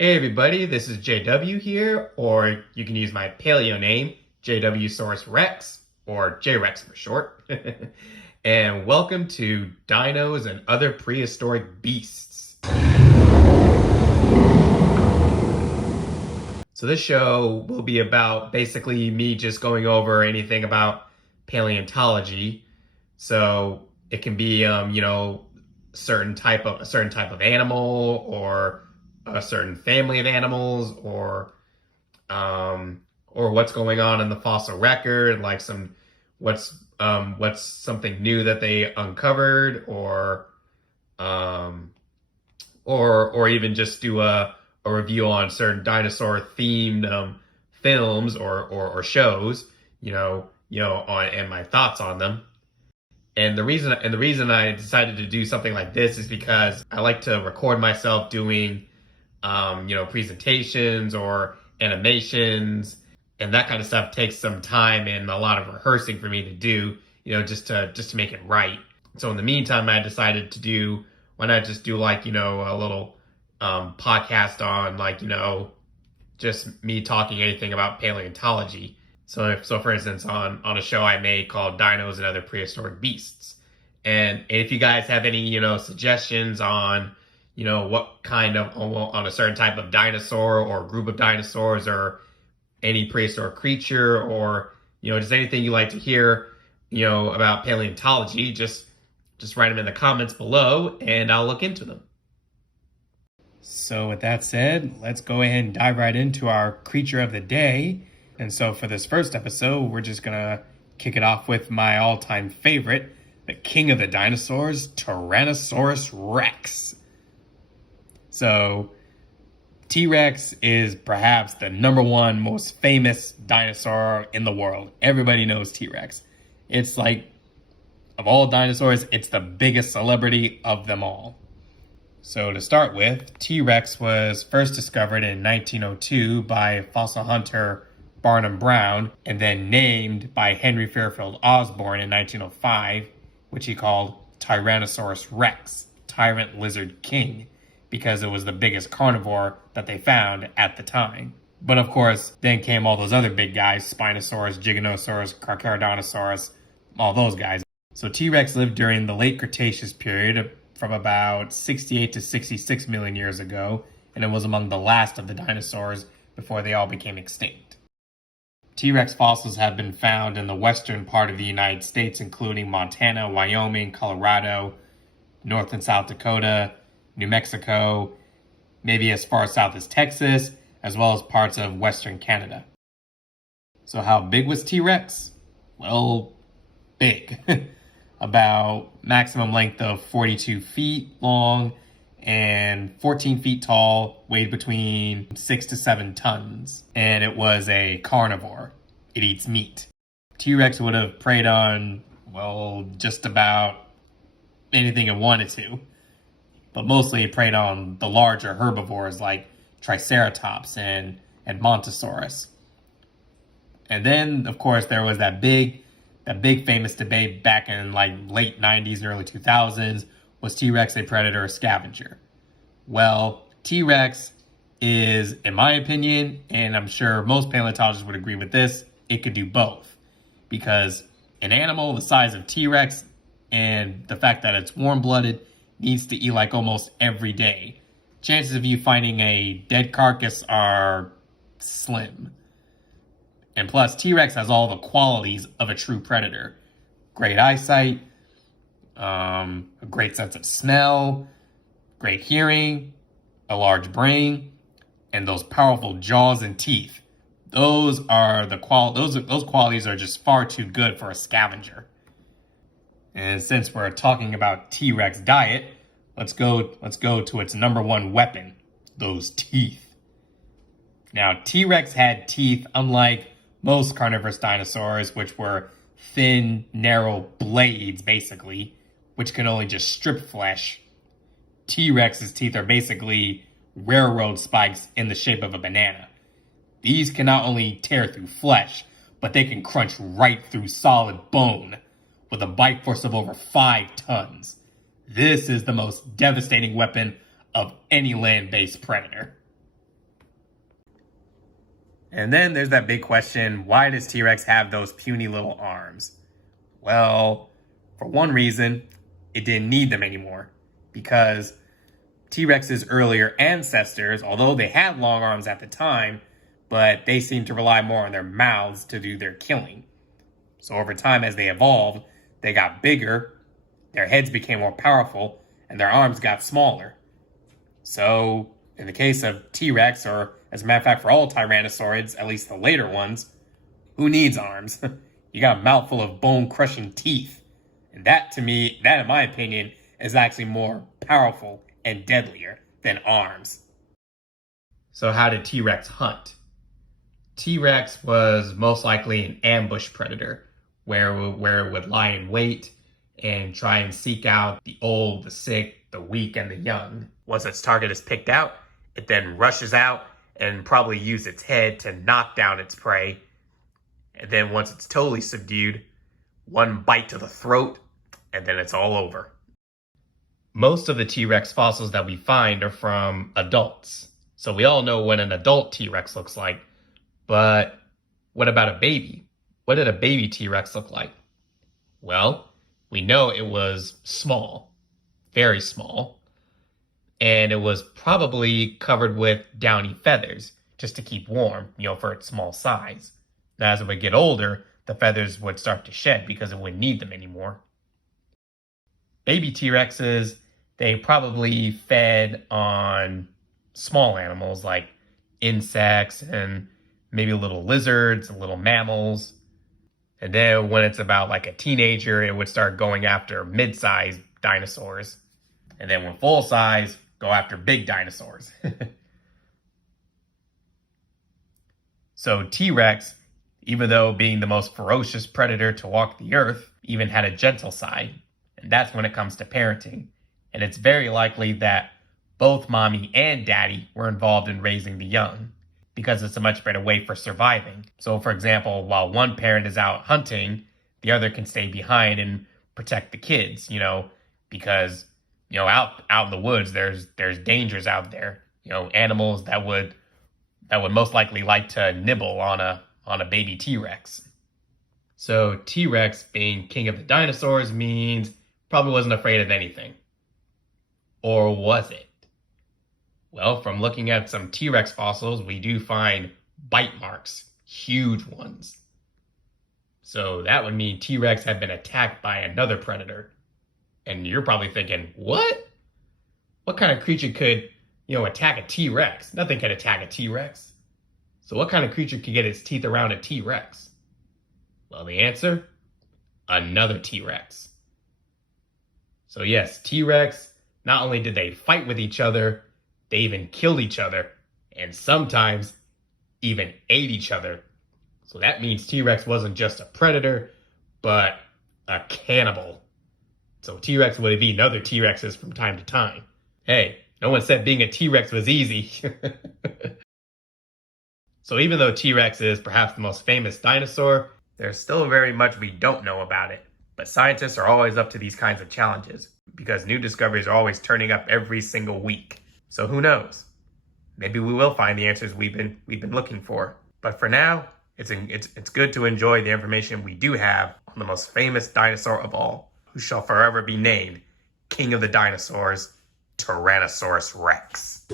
Hey everybody, this is JW here, or you can use my paleo name, JWsaurus Rex, or JRex for short. And welcome to Dinos and Other Prehistoric Beasts. So this show will be about basically me just going over anything about paleontology. So it can be, certain type of animal, or a certain family of animals, or what's going on in the fossil record, like what's something new that they uncovered, or even just do a review on certain dinosaur themed films or shows, and my thoughts on them. And the reason I decided to do something like this is because I like to record myself doing presentations or animations, and that kind of stuff takes some time and a lot of rehearsing for me to do, just to make it right. So in the meantime, I decided to do, why not just do a little podcast on just me talking anything about paleontology. So for instance, on a show I made called Dinos and Other Prehistoric Beasts. And if you guys have any, suggestions on, what kind of, on a certain type of dinosaur or group of dinosaurs, or any prehistoric creature, or, just anything you like to hear, about paleontology, just write them in the comments below and I'll look into them. So with that said, let's go ahead and dive right into our creature of the day. And so for this first episode, we're just gonna kick it off with my all-time favorite, the king of the dinosaurs, Tyrannosaurus Rex. So T-Rex is perhaps the #1 most famous dinosaur in the world. Everybody knows T-Rex. It's like, of all dinosaurs, it's the biggest celebrity of them all. So to start with, T-Rex was first discovered in 1902 by fossil hunter Barnum Brown, and then named by Henry Fairfield Osborn in 1905, which he called Tyrannosaurus Rex, Tyrant Lizard King, because it was the biggest carnivore that they found at the time. But of course, then came all those other big guys, Spinosaurus, Giganosaurus, Carcharodontosaurus, all those guys. So T-Rex lived during the late Cretaceous period from about 68 to 66 million years ago, and it was among the last of the dinosaurs before they all became extinct. T-Rex fossils have been found in the western part of the United States, including Montana, Wyoming, Colorado, North and South Dakota, New Mexico, maybe as far south as Texas, as well as parts of Western Canada. So how big was T-Rex? Well, big. About maximum length of 42 feet long and 14 feet tall, weighed between 6 to 7 tons. And it was a carnivore. It eats meat. T-Rex would have preyed on, just about anything it wanted to. But mostly it preyed on the larger herbivores like Triceratops and Montosaurus. And then, of course, there was that big famous debate back in late 90s and early 2000s. Was T-Rex a predator or scavenger? Well, T-Rex is, in my opinion, and I'm sure most paleontologists would agree with this, it could do both. Because an animal the size of T-Rex, and the fact that it's warm-blooded, needs to eat almost every day. Chances of you finding a dead carcass are slim. And plus, T-Rex has all the qualities of a true predator. Great eyesight, a great sense of smell, great hearing, a large brain, and those powerful jaws and teeth. Those qualities are just far too good for a scavenger. And since we're talking about T-Rex diet, let's go to its #1 weapon, those teeth. Now, T-Rex had teeth unlike most carnivorous dinosaurs, which were thin, narrow blades, basically, which can only just strip flesh. T-Rex's teeth are basically railroad spikes in the shape of a banana. These can not only tear through flesh, but they can crunch right through solid bone with a bite force of over 5 tons. This is the most devastating weapon of any land-based predator. And then there's that big question, why does T-Rex have those puny little arms? Well, for one reason, it didn't need them anymore. Because T-Rex's earlier ancestors, although they had long arms at the time, but they seemed to rely more on their mouths to do their killing. So over time, as they evolved, they got bigger, their heads became more powerful, and their arms got smaller. So, in the case of T-Rex, or as a matter of fact for all Tyrannosaurids, at least the later ones, who needs arms? You got a mouthful of bone-crushing teeth. And that, to me, that in my opinion, is actually more powerful and deadlier than arms. So how did T-Rex hunt? T-Rex was most likely an ambush predator, where it would lie in wait and try and seek out the old, the sick, the weak, and the young. Once its target is picked out, it then rushes out and probably use its head to knock down its prey. And then once it's totally subdued, one bite to the throat, and then it's all over. Most of the T-Rex fossils that we find are from adults. So we all know what an adult T-Rex looks like. But what about a baby? What did a baby T-Rex look like? Well, we know it was small, very small. And it was probably covered with downy feathers just to keep warm, for its small size. Now, as it would get older, the feathers would start to shed because it wouldn't need them anymore. Baby T-Rexes, they probably fed on small animals like insects and maybe little lizards and little mammals. And then when it's about like a teenager, it would start going after mid-sized dinosaurs. And then when full size, go after big dinosaurs. So T-Rex, even though being the most ferocious predator to walk the earth, even had a gentle side. And that's when it comes to parenting. And it's very likely that both mommy and daddy were involved in raising the young, because it's a much better way for surviving. So for example, while one parent is out hunting, the other can stay behind and protect the kids, because, out in the woods, there's dangers out there, animals that would most likely like to nibble on a baby T-Rex. So T-Rex being king of the dinosaurs means probably wasn't afraid of anything. Or was it? Well, from looking at some T-Rex fossils, we do find bite marks, huge ones. So that would mean T-Rex had been attacked by another predator. And you're probably thinking, what? What kind of creature could, attack a T-Rex? Nothing can attack a T-Rex. So what kind of creature could get its teeth around a T-Rex? Well, the answer? Another T-Rex. So yes, T-Rex, not only did they fight with each other, they even killed each other, and sometimes even ate each other. So that means T-Rex wasn't just a predator, but a cannibal. So T-Rex would have eaten other T-Rexes from time to time. Hey, no one said being a T-Rex was easy. So even though T-Rex is perhaps the most famous dinosaur, there's still very much we don't know about it. But scientists are always up to these kinds of challenges because new discoveries are always turning up every single week. So who knows? Maybe we will find the answers we've been looking for. But for now, it's good to enjoy the information we do have on the most famous dinosaur of all, who shall forever be named King of the Dinosaurs, Tyrannosaurus Rex.